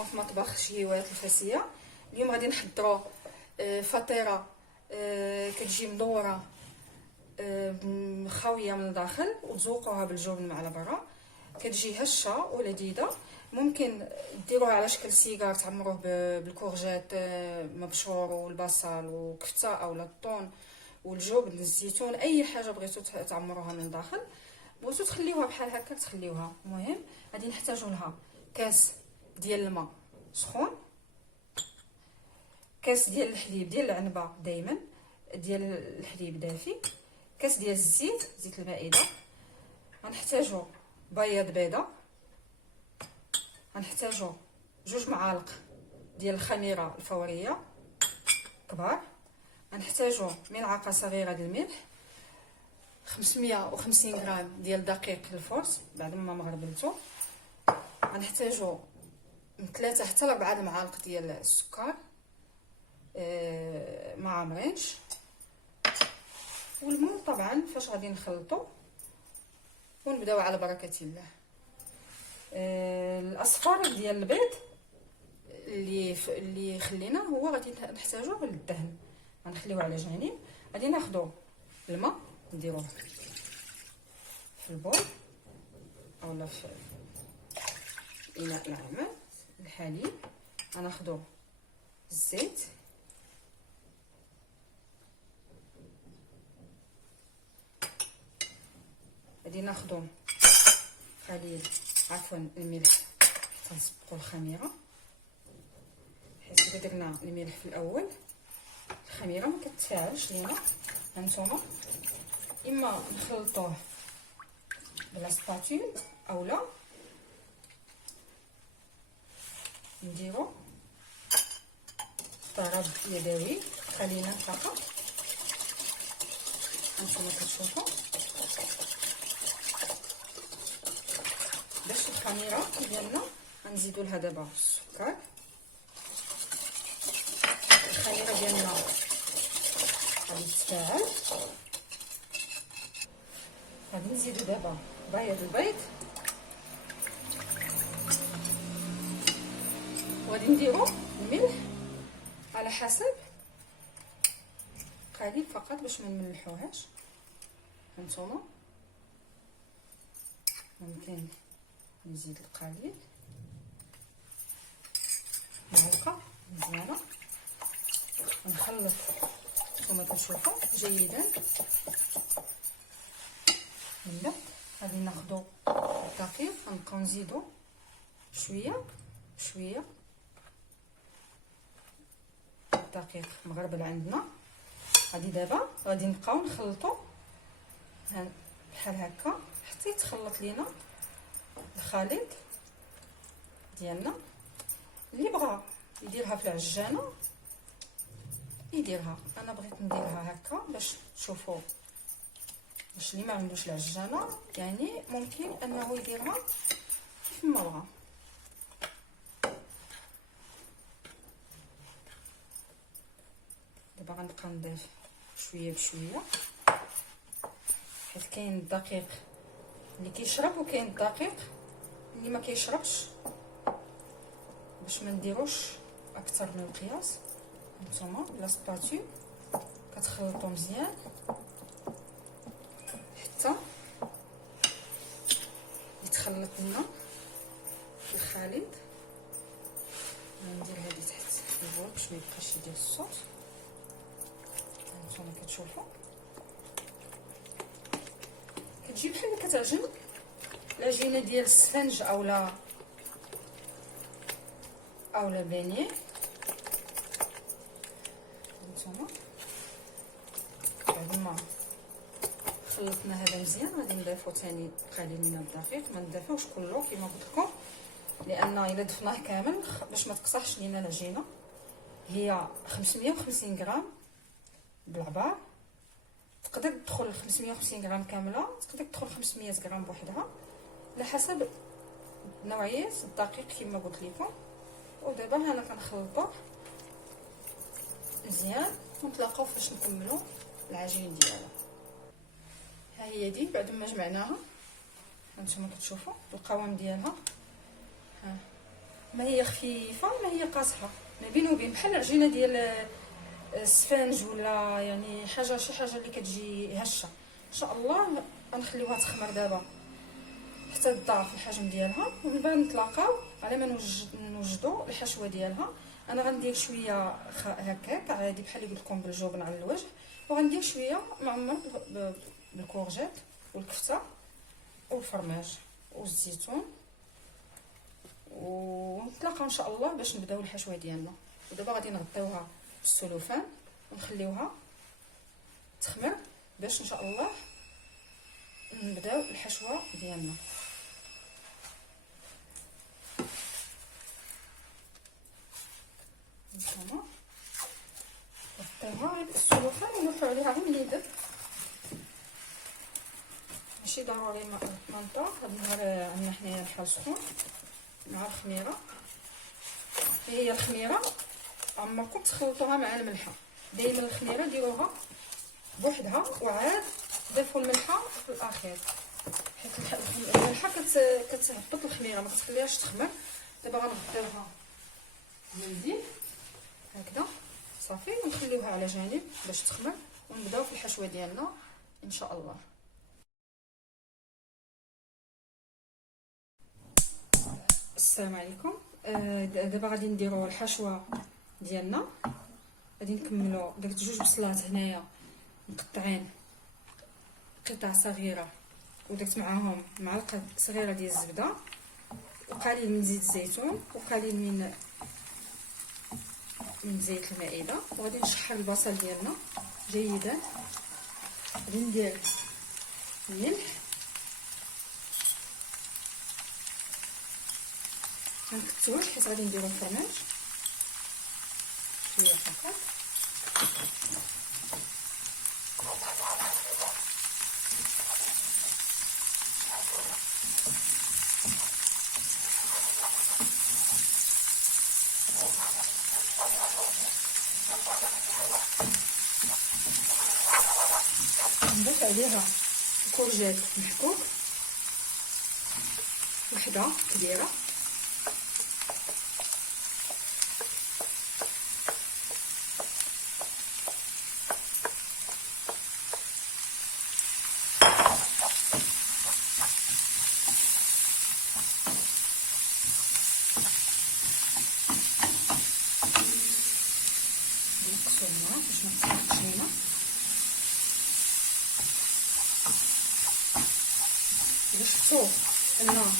معكم في مطبخ شهيوات الفاسيه. اليوم غادي نحضروا فطيره كتجي مدوره خاويه من الداخل وتزوقوها بالجبن مع برا. كتجي هشه ولذيذه. ممكن ديروها على شكل سيجار، تعمروه بالكورجات مبشور والبصل وكفته اولا الطون والجبن الزيتون، اي حاجه بغيتو تعمروها من الداخل. بغيتو تخليوها بحال هكا تخليوها. المهم غادي نحتاجو لها كاس ديال الماء سخون، كاس ديال الحليب ديال العنبه دائما ديال الحليب دافي، كاس ديال الزيت، زيت المائده. غنحتاجو بياض بيضه، غنحتاجو 2 معالق ديال الخميره الفوريه كبار، غنحتاجو ملعقه صغيره ديال الملح، 550 غرام ديال دقيق الفرص بعد ما مغربلته، غنحتاجو من 3 حتى ل 4 المعالق ديال السكر ما عامرينش، والمول طبعا فاش غادي نخلطو ونبداو على بركه الله. الاصفر ديال البيض اللي خلينا هو غادي نحتاجوه للدهن، غنخليوه على جانب. غادي ناخذوا الماء نديروه في البول اولا في اناء العمل، الحليب، غناخذوا الزيت، غادي ناخذوا قليل الملح حتى نسبقوا الخميره، حيت اذا درنا الملح في الاول الخميره ما كتفاعلش لينا. هانتوما اما نخلطوه بلا سباتول اولا نديرو ضرب يدوي قليلا فقط. هانتوما كتشوفوا باش الخميره ديالنا غنزيدو لها دابا السكر. الخميره ديالنا غادي تتفاعل، غادي نزيدو دابا بياض البيض وغادي نديرو الملح على حسب قليل فقط باش ما نملحوهاش. هانتوما ممكن نزيد القليل معلقه مزيانه، ونخلط كما كتشوفوا جيدا. من بعد غادي ناخذوا الدقيق، غنبقاو نزيدو شويه شويه. الدقيق مغربل عندنا. دابا غادي نبقاو نخلطوا بحال هكا حتى يتخلط لينا الخليط ديالنا. اللي بغى يديرها في العجانه يديرها، انا بغيت نديرها هكا باش تشوفوا. باش اللي ما عندوش العجانه يعني ممكن انه يديرها كيف ما بغى. دابا غنبقى نضيف شويه بشويه، حيت كاين الدقيق اللي كيشرب وكاين الدقيق اللي ما كيشربش، باش ما نديروش اكثر من القياس. نتوما بلا سباتول كتخلطوا مزيان حتى يتخلط لنا الخليط. ندير هذه تحت البول باش ما يبقاش يدير الصوت. هانتوما كتشوفوا كتجي بحال كتعجن العجينه ديال السفنج اولا بانيه. هانتوما بعد ما خلطنا هذا مزيان غادي نضيفو ثاني قليل من الدقيق. ما نضيفوش كله كما قلت لكم، لان الا ضفناه كامل باش ما تقصحش لينا العجينه. هي 550 غرام بالعبار، تقدر تدخل 550 غرام كامله، تقدر تدخل 500 غرام بوحدها على حسب نوعيه الدقيق كما قلت لكم. ودابا هنا كنخلطوه مزيان ونتلاقاو فاش نكملوا العجين ديالها. ها هي دي بعد ما جمعناها، هانتوما كتشوفوا القوام ديالها. ها ما هي خفيفه ما هي قاصحه، ما بين وبين، بحال العجينه ديال السفنج ولا يعني حاجه شي حاجه اللي كتجي هشه. ان شاء الله غنخليوها تخمر دابا حتى تضاعف الحجم ديالها، ومن بعد نتلاقاو على ما نوجدوا الحشوه ديالها. انا غندير شويه هكاك عادي بحال اللي قلت لكم بالجبن على الوجه، وغندير شويه معمر بالكورجيت والكفته والفرماج والزيتون، ونتلاقاو ان شاء الله باش نبداو الحشوه ديالنا. ودابا غادي نغطيوها بالسلوفان ونخليوها تخمر باش ان شاء الله نبداو الحشوه ديالنا. هانتوما غطيوها بالسلوفان ونوحو عليها غير ملي يدب، ماشي ضروري منطوق. هاد النهار عندنا حنايا الحال سخون مع الخميره. هي الخميره عمركم تخلطوها مع الملحه، دائما الخميره ديروها بوحدها وعاد ضيفوا الملحه في الاخير، حيت الملحه كتهبط الخميره ما كتخليهاش تخمر. دابا غنغطيوها بالزيت هكذا صافي ونخليوها على جانب باش تخمر، ونبداو في الحشوه ديالنا ان شاء الله. السلام عليكم. دابا غادي نديروا الحشوه ديالنا. غادي نكملوا. درت 2 بصلات هنايا مقطعين قطع صغيره، ودرت معاهم معلقه صغيره ديال الزبده وقليل من زيت الزيتون وقليل من زيت المائده. وغادي نشحر البصل ديالنا جيدا. غادي ندير الملح، منكتروش حيت غادي نديرو الفرماج شويه فقط. نضيف عليها الكورجيت محكوك وحده كبيره، نقصوها باش ما تسقطش لينا. الا شفتو ان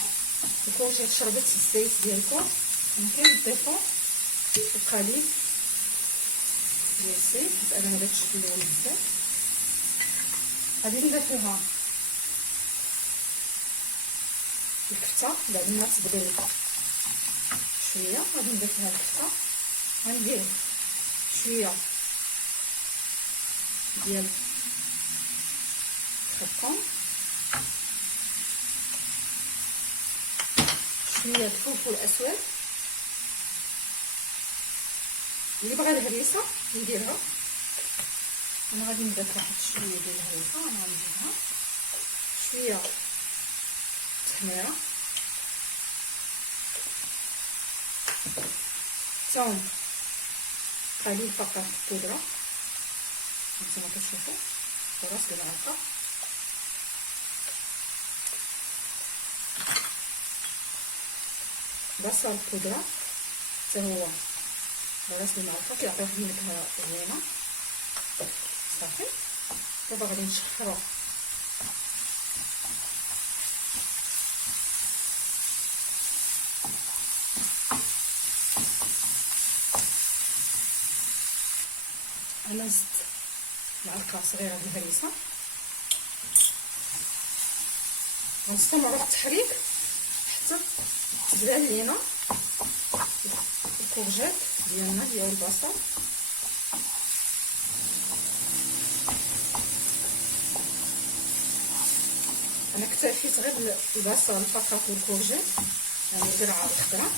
الكورجيت شربت الزيت ديالكم ممكن تضيفوا القليل ديال الزيت، حيت انا ما درتش في الاول بزاف. غادي نضيفوها الكفته بعد ما تبدل شويه. غادي نضيف لها الكفته، غندير شويه ديال الكركم، شويه الفلفل الاسود. اللي بغى الهريسه يديرها، انا غادي نضيف واحد شويه ديال الهريسه. انا غنزيدها شويه تحميره، ثوم قليل فقط بودره كما كتشوفوا براس المعلقه، بصل بودره حتى هو براس المعلقه كيعطي واحد النكهه زوينه. صافي دابا غادي نشخرو انا زدت معلقه صغيره د الهريسه. غنستمروا في التحريك حتى تبان لينا الكورجيت ديالنا ديال البصل. انا اكتفيت غير بالبصل فقط والكورجيت، يعني القرعه الخضراء.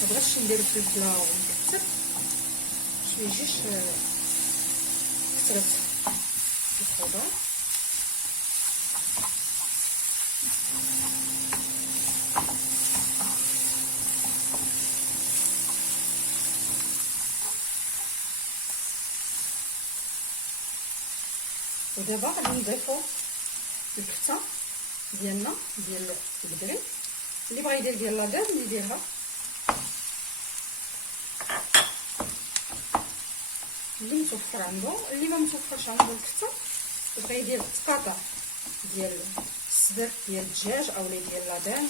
ما بغيتش ندير الفلفله ونكثر باش ما يجيش كثرت الخضر. ودابا غادي نضيفو الكفته ديالنا ديال البدري. اللي بغا يدير ديال لادير يديرها، اللي متوفر عنده. اللي ما متوفرش عنده الكفته بغا يدير تقاطع ديال الصدر ديال الدجاج اولا ديال لادين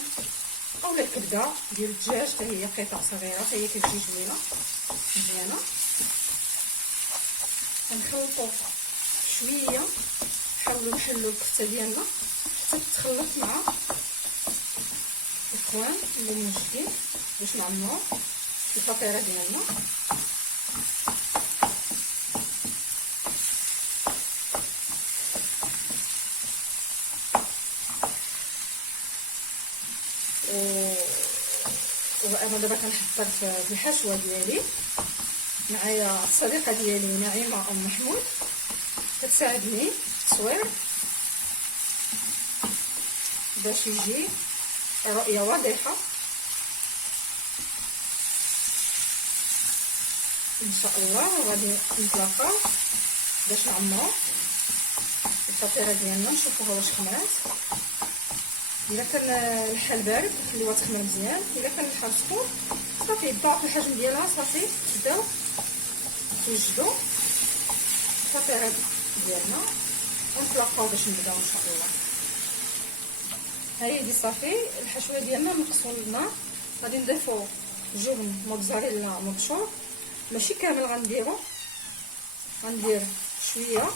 اولا الكبده ديال الدجاج حتى هي قطع صغيره، حتى هي كتجي زوينه مزيانه. غنخلطو شويه، نحاولوا نحلوا الكفته ديالنا حتى تتخلط مع الكوان اللي موجودين باش نعمرو الفطيره ديالنا. وانا دابا كنحضر في الحشوه ديالي معايا الصديقه ديالي نعيمه ام محمود كتساعدني في التصوير باش يجي رؤيه واضحه ان شاء الله. وغادي نتلاقاو باش نعمرو الفطيره ديالنا نشوفوها واش خمرات. الا كان الحال بارد خليوها تخمر مزيان، الا كان الحال سخون صافي ضاعف الحجم ديالها صافي تبداو توجدوا الفطيره ديالنا ونتلاقاو باش نبداو ان شاء الله. هاهي صافي الحشوه ديالنا نقصوا الماء. غادي نضيفوا جبن موتزاريلا مبشور، ماشي كامل غنديرو، غندير شويه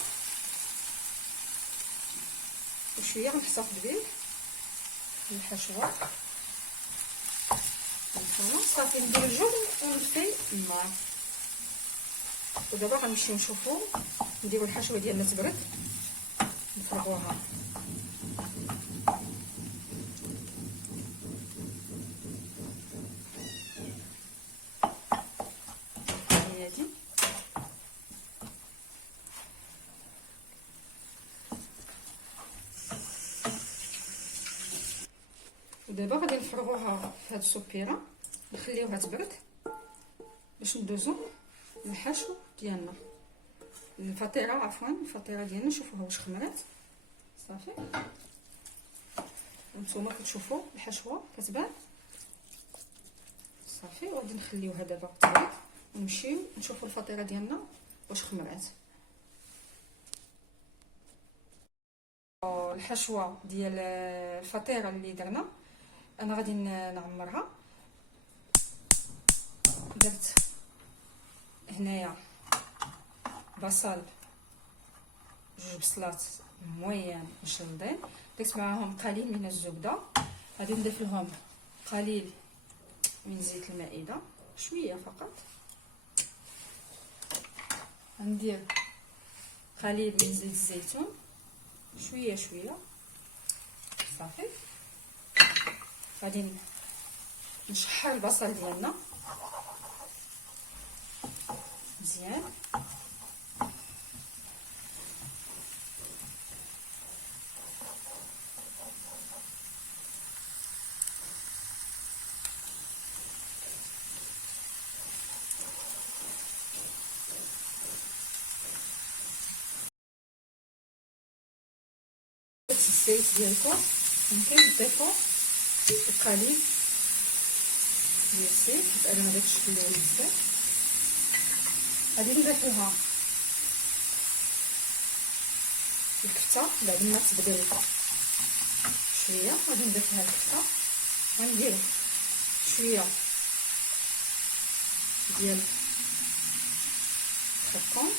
وشويه، غنحتفظ به الحشوه صافي. ندير الجبن ونطفي النار. ودابا غنمشيو نشوفو نديرو الحشوه ديالنا تبرد نفرغوها. هادي ودابا غادي نفرغوها في هاد السوبيره، نخليوها تبرد باش ندوزو الحشو ديالنا الفطيره. عفوا الفطيره ديالنا نشوفوها واش خمرات صافي. وانتوما كتشوفوا الحشوه كتبان صافي. وغادي نخليوها دابا تبرد ونمشيو نشوفوا الفطيره ديالنا واش خمرات. الحشوه ديال الفطيره اللي درنا انا غادي نعمرها. درت هنايا بصل، جوج بصلات مويان مشلضين، درت معاهم قليل من الزبده. غادي نضيف لهم قليل من زيت المائده، شويه فقط. غندير قليل من زيت الزيتون، شويه شويه صافي. غادي نشحر البصل ديالنا مزيان. الزيت ديالكم ممكن تضيفوا القليل ديال الزيت حيت انا ما درتش كليه بزاف. غادي نضيفوها الكفته بعد ما تبدل شويه. غادي نضيف لها الكفته، غندير شويه ديال الخرقوم،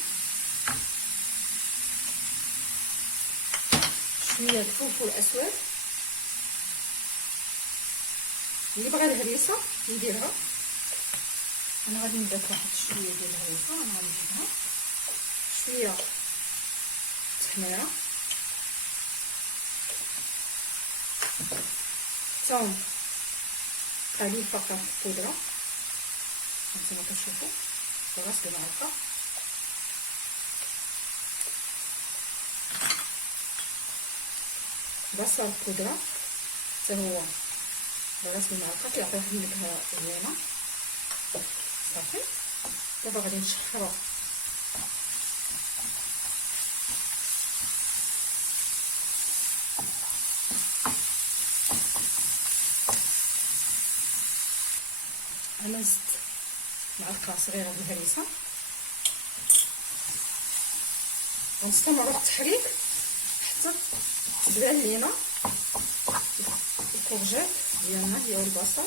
شويه الفلفل الاسود. اللي بغى الهريسه يديرها، انا غادي نضيف واحد شويه ديال الهريسه. انا غنزيدها شويه تحميره، ثوم قليل فقط بودره كما كتشوفوا براس المعلقه، بصل بودره حتى هو براس المعلقه كيعطي واحد النكهه زوينه صافي. دابا غادي نشحرو انا زدت معلقه صغيره ديال الهريسه. غنستمروا في التحريك حتى تبدا لينا الكورجيت ديالنا ديال البصل.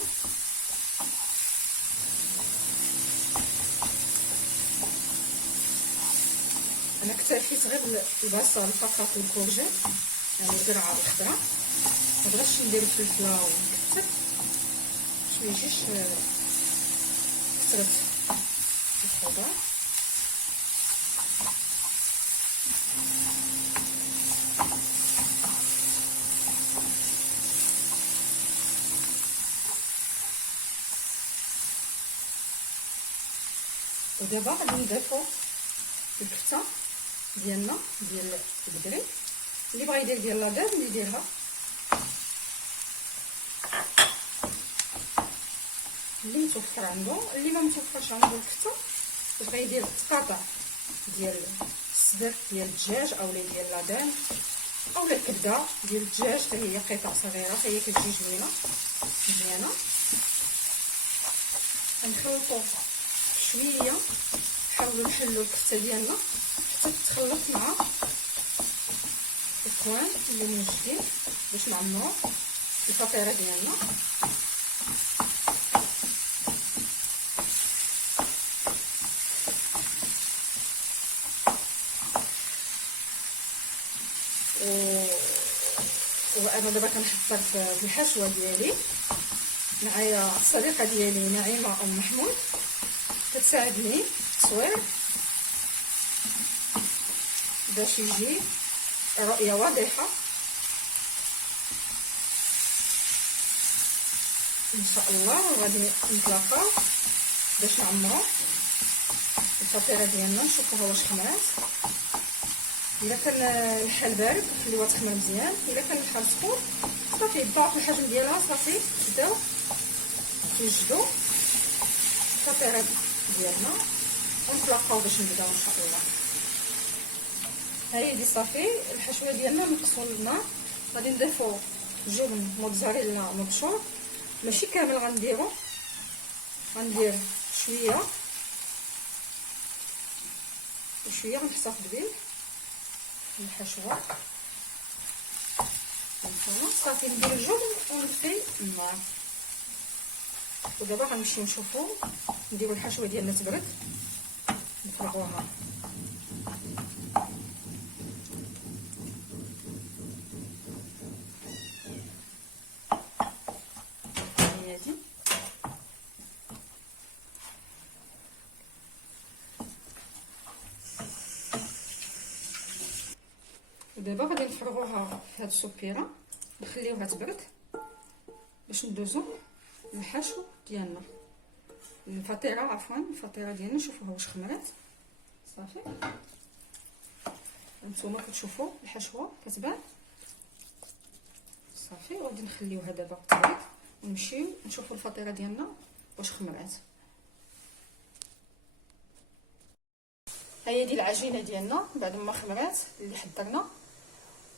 انا اكتفيت غير البصل فقط والكورجيت، يعني القرعه الخضراء، ما بغيتش ندير الفلفله ونكثر باش ما يجيش كثرت الخضار. ودابا غادي نضيفو الكفته ديالنا ديال البدري. اللي بغا يدير ديال لاكاز يديرها. اللي متوفر عنده، اللي ما متوفرش عنده الكفته بغا يدير قطع ديال الصدر ديال الدجاج اولا ديال لاكاز اولا الكبده ديال الدجاج حتى هي قطع صغيره، حتى هي كتجي جميله مزيانه. غنخلطو شويه، نحاولوا نحلوا الكفته ديالنا حتى تتخلط مع الكوان اللي موجودين باش نعمروا الفطيره ديالنا. وانا دابا كنحضر في الحشوه ديالي معايا الصديقه ديالي نعيمه ام محمود كتساعدني في التصوير باش يجي الرؤيه واضحه ان شاء الله. وغادي نتلاقاو باش نعمروا الفطيره ديالنا نشوفوها واش خمرات. الا كان الحال بارد خليوها تخمر مزيان، الا كان الحال سخون صافي باع الحجم ديالها صافي تبداو توجدوا الفطيره ديالنا ونتلاقاو باش نبداو ان شاء الله. هاهي صافي الحشوه ديالنا نقصوا النار. غادي نضيفوا جبن موتزاريلا مبشور، ماشي كامل غنديرو، غندير شويه وشويه، غنحتفظ به الحشوه صافي. ندير الجبن ونطفي النار. ودابا غنمشيو نشوفو نديرو الحشوه ديالنا تبرد نفرغوها. هادي ودابا غادي نفرغوها في هاد السوبيره نخليوها تبرد باش ندوزو الحشو ديالنا الفطيره، عفوا الفطيره ديالنا. نشوفوها واش خمرات صافي. نتوما كتشوفوا الحشوه كتبان صافي. وغادي نخليوها دابا تبرد ونمشيو نشوفوا الفطيره ديالنا واش خمرات. هي دي العجينه ديالنا بعد ما خمرات اللي حضرنا،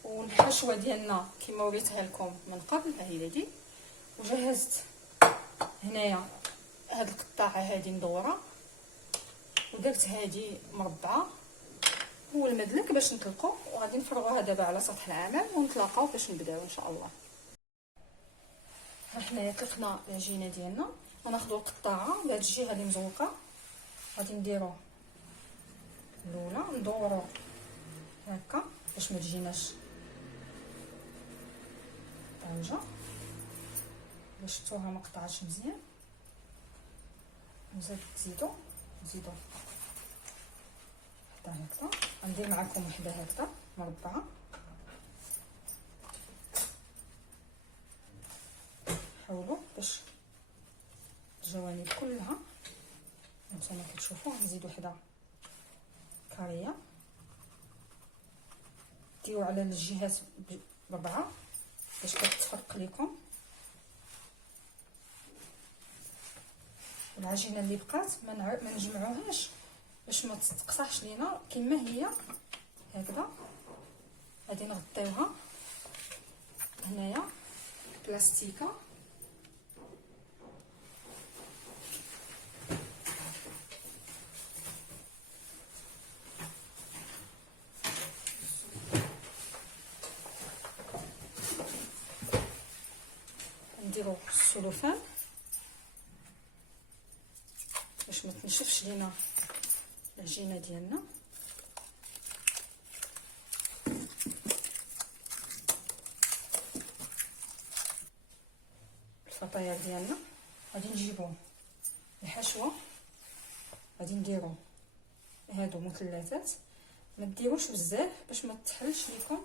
والحشوه ديالنا كما وريتها لكم من قبل ها هي دي. وجهزت هنايا هاد القطاعه هادي مدوره، ودرت هادي مربعه هو المدلك باش نطلقوا. وغادي نفرغوها دابا على سطح العمل ونتلاقاو باش نبداو ان شاء الله. ها حنايا طلقنا العجينه ديالنا، غناخذوا القطاعه بهاد الجهه اللي مزوقه، غادي نديرو الاولى ندورو هكا باش ما تجيناش طايجه، باش شفتوها ما قطعتش مزيان. وزاد نزيدو حتى هكذا. غندير معكم وحده هكذا مربعه، حاولوا باش الجوانب كلها نتوما كتشوفوا. نزيد وحده كاريه، ديروا على الجهات بربعه باش كتفرق لكم. العجينه اللي بقات ما نجمعوهاش باش ما تتقطعش لينا كما هي هكذا. غادي نغطيوها هنايا بلاستيكه السلوفان باش ما تنشفش لينا العجينه ديالنا. الفطاير ديالنا غادي نجيبو الحشوه، غادي نديرو هادو مثلثات، ما ديروش بزاف باش ما تحلش لكم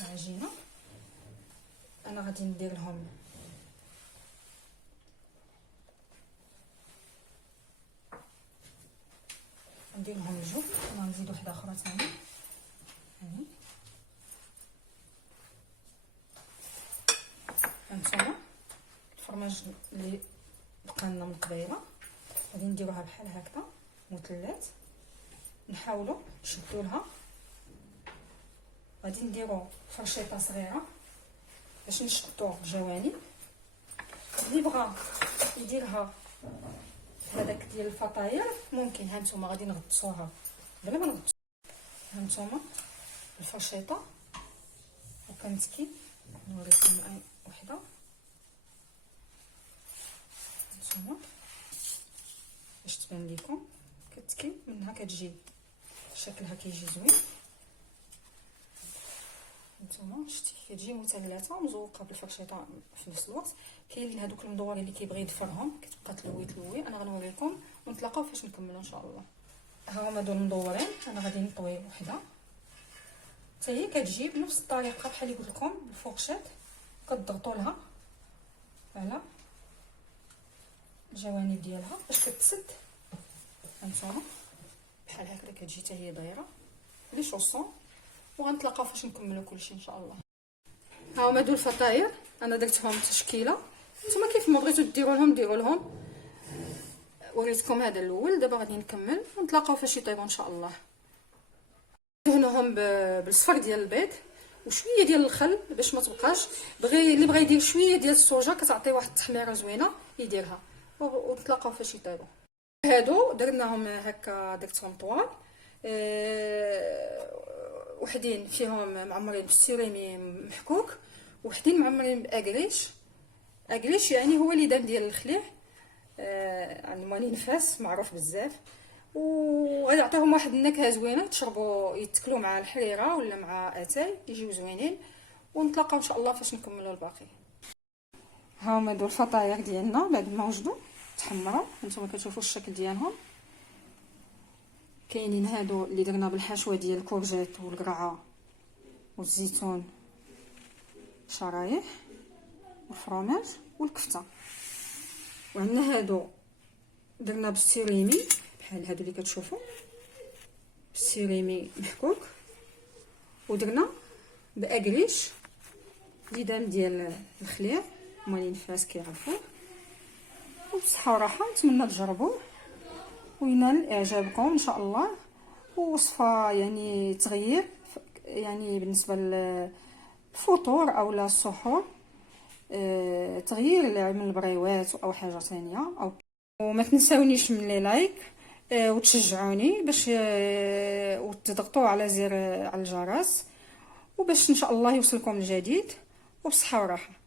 العجينه. انا غادي ندير لهم جوج، انا نزيد وحده اخرى ثاني هاني. هانتوما الفرماج اللي بقى لنا من قبيله غادي نديروها بحال هكذا مثلث، نحاولوا نشدوا لها. غادي نديروا فرشيطه صغيره باش نشدوا الجوانب. اللي بغى يديرها هذاك ديال الفطاير ممكن. هانتوما غادي نغطسوها بلا ما نغطسو. هانتوما الفرشيطه هكا مسكين، نوريكم اي وحده. هانتوما باش تبان لكم كتكي منها كتجي شكلها كيجي زوين. هانتوما شتي كتجي مثلثه ومزوقه بالفرشيطه في نفس الوقت. كاين هذوك المدورين اللي كيبغي يدفرهم كتبقى تلوي. انا غنوريكم ونتلاقاو فاش نكملوا ان شاء الله. ها هما دول المدورين، انا غادي نطوي وحده حتى هي كتجي بنفس الطريقه بحال اللي قلت لكم بالفورشيت، كتضغطوا لها على الجوانب ديالها باش كتسد. هانتوما بحال هكذا كتجي حتى هي دايره لي شوصون، وغنتلاقاو فاش نكملوا كلشي ان شاء الله. ها هما دول الفطاير، انا درتهم تشكيله. نتوما كيف ما بغيتو ديروا لهم. وريتكم هذا الاول، دابا غادي نكمل ونتلاقاو فاش يطيبوا ان شاء الله. دهنوهم بالصفر ديال البيض وشويه ديال الخل باش ما تبقاش. اللي بغى يدير شويه ديال الصوجا كتعطي واحد التحميره زوينه يديرها. ونتلاقاو فاش يطيبوا. هادو درناهم هكا، درتهم طوال. وحدين فيهم معمرين بالسيريمي محكوك، وحدين معمرين باكريش. اكريش يعني هو الليدام ديال الخليع، يعني ماني نفاس معروف بزاف، وغادي يعطيهم واحد النكهه زوينه تشربوا يتكلوا مع الحريره ولا مع اتاي يجيو زوينين. ونتلاقاو ان شاء الله فاش نكملوا الباقي. ها هما دول الفطاير ديالنا بعد ما وجدوا تحمروا. هانتوما كتشوفوا الشكل ديالهم. كاينين هادو اللي درنا بالحشوه ديال الكورجيت والقرعه والزيتون شرايح والفرomاج والكفته. وعندنا هادو درنا بالسيريمي بحال هادو اللي كتشوفوا بالسيريمي محكوك، ودرنا باكريش ليدام ديال الخليع مالين فاس كيعرفوا. وبصحه وراحه، نتمنى تجربوه وينال اعجابكم ان شاء الله. ووصفه يعني تغيير يعني بالنسبه للفطور او لا السحور، تغيير من البريوات او حاجه ثانيه. او وما تنساونيش من لي لايك وتشجعوني باش وتضغطوا على زر على الجرس، وباش ان شاء الله يوصلكم الجديد. وبصحه وراحه.